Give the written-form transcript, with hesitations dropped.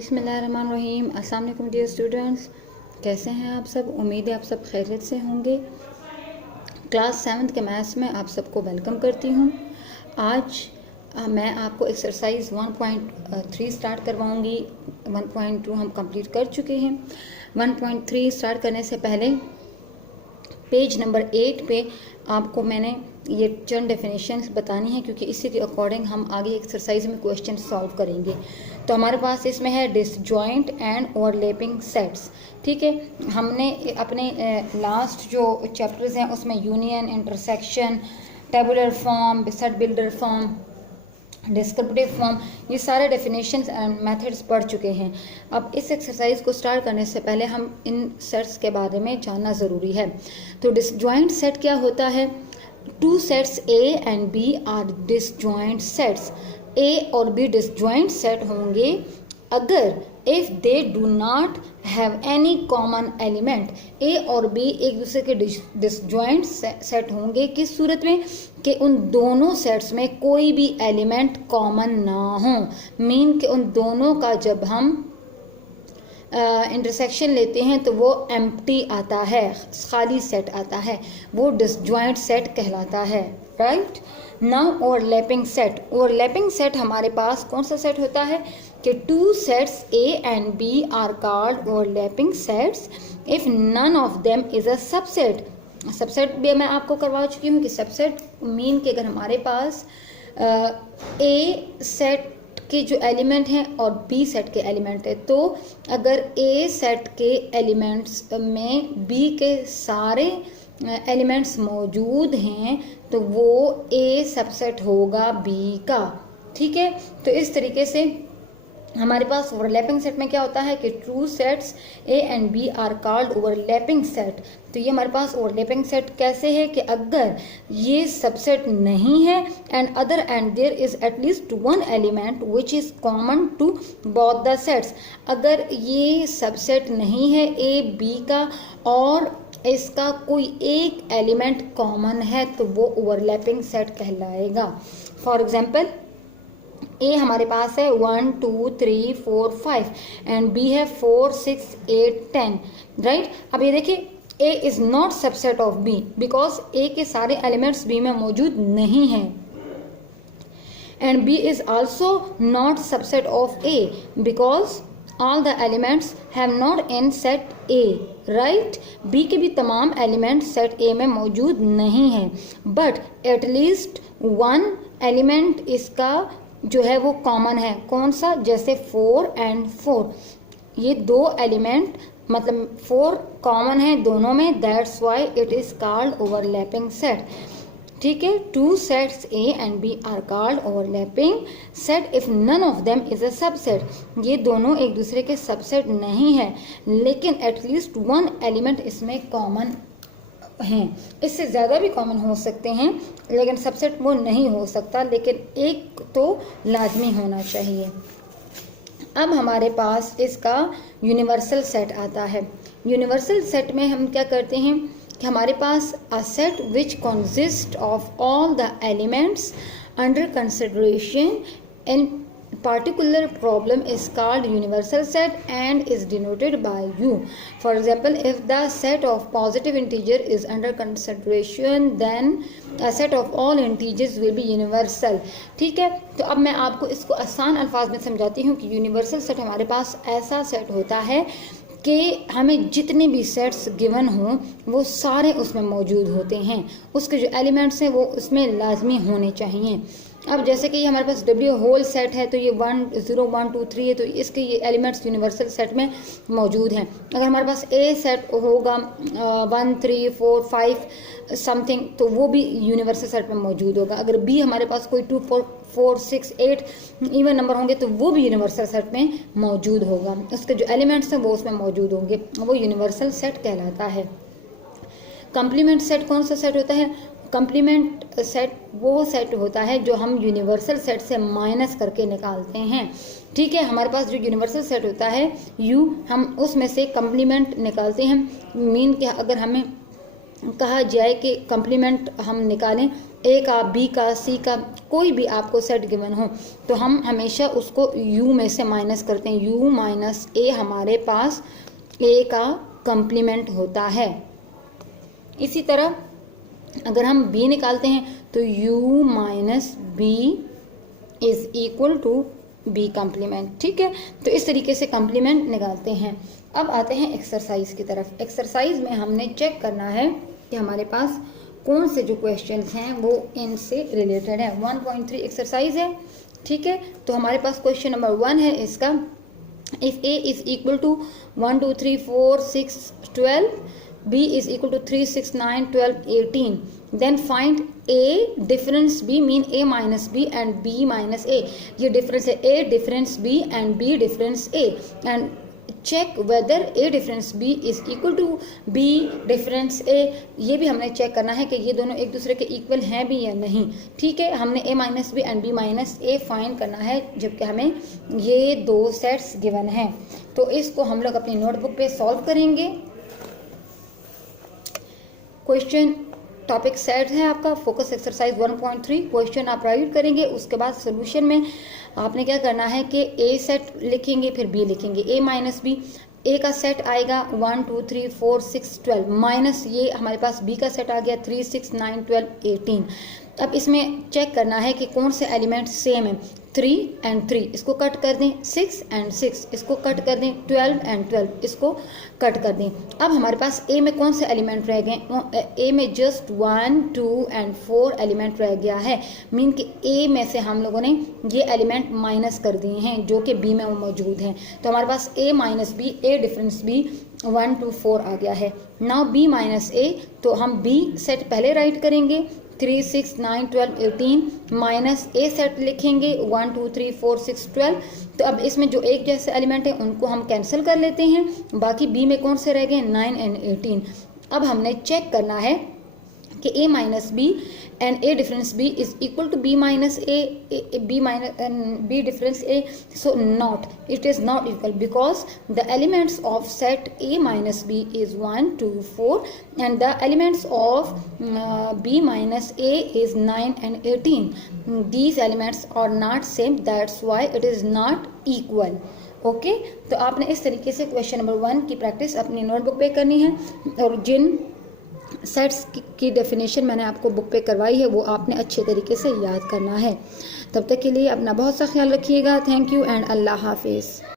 बिस्मिल्लाहिर्रहमानिर्रहीम। अस्सलाम वालेकुम डियर स्टूडेंट्स, कैसे हैं आप सब। उम्मीद है आप सब खैरियत से होंगे। क्लास 7th के मैथ्स में आप सबको वेलकम करती हूँ। आज मैं आपको एक्सरसाइज 1.3 स्टार्ट करवाऊँगी। 1.2 हम कंप्लीट कर चुके हैं। 1.3 स्टार्ट करने से पहले पेज नंबर 8 पे आपको मैंने ये चंद डेफिनेशंस बतानी है, क्योंकि इसी के अकॉर्डिंग हम आगे एक्सरसाइज में क्वेश्चन सॉल्व करेंगे। तो हमारे पास इसमें है डिसजॉइंट एंड ओवरलैपिंग सेट्स। ठीक है, हमने अपने लास्ट जो चैप्टर्स हैं उसमें union, intersection, tabular form, set builder form, descriptive form, ये सारे डेफिनेशंस एंड मेथड्स पढ़ चुके हैं। अब इस एक्सरसाइज को स्टार्ट करने से पहले हम इन सेट्स के बारे में जानना ज़रूरी है। तो डिसजॉइंट सेट क्या होता है? Two sets A and B are disjoint sets. A और बी डिसजॉइंट सेट होंगे अगर if they do not have any common element. A और बी एक दूसरे के डिसजॉइंट सेट होंगे किस सूरत में कि उन दोनों सेट्स में कोई भी एलिमेंट कॉमन ना हो। मीन कि उन दोनों का जब हम इंटरसेक्शन लेते हैं तो वो एम्प्टी आता है, खाली सेट आता है, वो डिसजॉइंट सेट कहलाता है। Right now overlapping set. Overlapping set हमारे पास कौन सा सेट होता है कि two sets A and B are called overlapping sets if none of them is a subset. Subset भी मैं आपको करवा चुकी हूँ कि सबसेट मीन कि अगर हमारे पास ए सेट के जो एलिमेंट हैं और बी सेट के एलिमेंट है, तो अगर ए सेट के एलिमेंट्स में बी के सारे एलिमेंट्स मौजूद हैं तो वो ए सबसेट होगा बी का। ठीक है, तो इस तरीके से हमारे पास ओवरलैपिंग सेट में क्या होता है कि two sets A and B are called overlapping set. तो ये हमारे पास ओवरलैपिंग सेट कैसे है कि अगर ये सबसेट नहीं है and other and there is at least one element which is common to both the sets. अगर ये सबसेट नहीं है ए बी का और इसका कोई एक एलिमेंट कॉमन है तो वो ओवरलैपिंग सेट कहलाएगा। फॉर एग्जाम्पल ए हमारे पास है 1 2 3 4 5 एंड बी है 4 6 8 10। राइट, अब ये देखिए A is not subset of B because A के सारे एलिमेंट्स बी में मौजूद नहीं हैं and B is also not subset of A because all the elements have not in set A. Right, B के भी तमाम एलिमेंट सेट A में मौजूद नहीं हैं, बट एटलीस्ट वन एलिमेंट इसका जो है वो कॉमन है। कौन सा? जैसे 4 and 4, ये दो एलिमेंट मतलब 4 कॉमन है दोनों में, that's why it is called overlapping set. ठीक है, two sets A and B are called overlapping set if none of them is a subset. ये दोनों एक दूसरे के सबसेट नहीं है लेकिन एटलीस्ट वन एलिमेंट इसमें कॉमन हैं। इससे ज़्यादा भी कॉमन हो सकते हैं लेकिन सबसेट वो नहीं हो सकता, लेकिन एक तो लाजमी होना चाहिए। अब हमारे पास इसका यूनिवर्सल सेट आता है। यूनिवर्सल सेट में हम क्या करते हैं कि हमारे पास a set which consist of all the elements under consideration in particular problem is called universal set and is denoted by U. For example, if the set of positive integer is under consideration then a set of all integers will be universal. ठीक है, तो अब मैं आपको इसको आसान अल्फाज में समझाती हूँ कि यूनिवर्सल सेट हमारे पास ऐसा सेट होता है कि हमें जितने भी सेट्स गिवन हों वो सारे उसमें मौजूद होते हैं, उसके जो एलिमेंट्स हैं वो उसमें लाजमी होने चाहिए। अब जैसे कि ये हमारे पास W होल सेट है तो ये 1 0 1 2 3 है तो इसके ये एलिमेंट्स यूनिवर्सल सेट में मौजूद हैं। अगर हमारे पास A सेट होगा 1 3 4 5 समथिंग तो वो भी यूनिवर्सल सेट में मौजूद होगा। अगर B हमारे पास कोई 2 4 6 8 इवन नंबर होंगे तो वो भी यूनिवर्सल सेट में मौजूद होगा, उसके जो एलिमेंट्स हैं वो उसमें मौजूद होंगे, वो यूनिवर्सल सेट कहलाता है। कंप्लीमेंट सेट कौन सा सेट होता है? कंप्लीमेंट सेट वो सेट होता है जो हम यूनिवर्सल सेट से माइनस करके निकालते हैं। ठीक है, हमारे पास जो यूनिवर्सल सेट होता है U, हम उसमें से कंप्लीमेंट निकालते हैं। मीन कि अगर हमें कहा जाए कि कंप्लीमेंट हम निकालें ए का, बी का, सी का, कोई भी आपको सेट गिवन हो तो हम हमेशा उसको यू में से माइनस करते हैं। यू माइनस ए हमारे पास ए का कंप्लीमेंट होता है। इसी तरह अगर हम बी निकालते हैं तो u minus B is equal to B complement. ठीक है, तो इस तरीके से कंप्लीमेंट निकालते हैं। अब आते हैं एक्सरसाइज की तरफ। एक्सरसाइज में हमने चेक करना है कि हमारे पास कौन से जो क्वेश्चंस हैं वो इनसे रिलेटेड है। 1.3 एक्सरसाइज है। ठीक है, तो हमारे पास क्वेश्चन नंबर 1 है इसका, if a is equal to 1 2 3 4 6 12, b is equal to 3 6 9 12 18, then find a difference b mean a minus b and b minus a। ये डिफरेंस है a difference b and b difference a, and check whether a difference b is equal to b difference a। ये भी हमने check करना है कि ये दोनों एक दूसरे के इक्वल हैं भी या नहीं। ठीक है, हमने a minus B and b minus a find करना है, जबकि हमें ये दो सेट्स गिवन हैं। तो इसको हम लोग अपनी नोटबुक पे सॉल्व करेंगे। क्वेश्चन टॉपिक सेट है आपका फोकस एक्सरसाइज 1.3। क्वेश्चन आप राइट करेंगे, उसके बाद सोल्यूशन में आपने क्या करना है कि ए सेट लिखेंगे फिर बी लिखेंगे। ए माइनस बी, ए का सेट आएगा 1 2 3 4 6 12 माइनस ये हमारे पास बी का सेट आ गया 3 6 9 12 18। अब इसमें चेक करना है कि कौन से एलिमेंट सेम है। 3 एंड 3 इसको कट कर दें, 6 एंड 6 इसको कट कर दें, 12 एंड 12 इसको कट कर दें। अब हमारे पास ए में कौन से एलिमेंट रह गए, ए में जस्ट 1 2 एंड 4 एलिमेंट रह गया है। मीन कि ए में से हम लोगों ने ये एलिमेंट माइनस कर दिए हैं जो कि बी में मौजूद हैं। तो हमारे पास ए माइनस बी, ए डिफरेंस बी 1 2 4 आ गया है। नाउ बी माइनस ए, तो हम बी सेट पहले राइट करेंगे 3 6 9 12 18 माइनस ए सेट लिखेंगे 1 2 3 4 6 12। तो अब इसमें जो एक जैसे एलिमेंट हैं उनको हम कैंसिल कर लेते हैं, बाकी बी में कौन से रह गए 9 एंड 18। अब हमने चेक करना है कि a minus B and a difference b is equal to b minus a, b minus b difference a। So not, it is not equal because the elements of set a minus b is 1 2 4 and the elements of b minus a is 9 and 18। These elements are not same, that's why it is not equal. Okay, तो आपने इस तरीके से question number 1 की practice अपनी notebook पे करनी है, और जिन सेट्स की डेफिनेशन मैंने आपको बुक पे करवाई है वो आपने अच्छे तरीके से याद करना है। तब तक के लिए अपना बहुत सा ख्याल रखिएगा। थैंक यू एंड अल्लाह हाफिज़।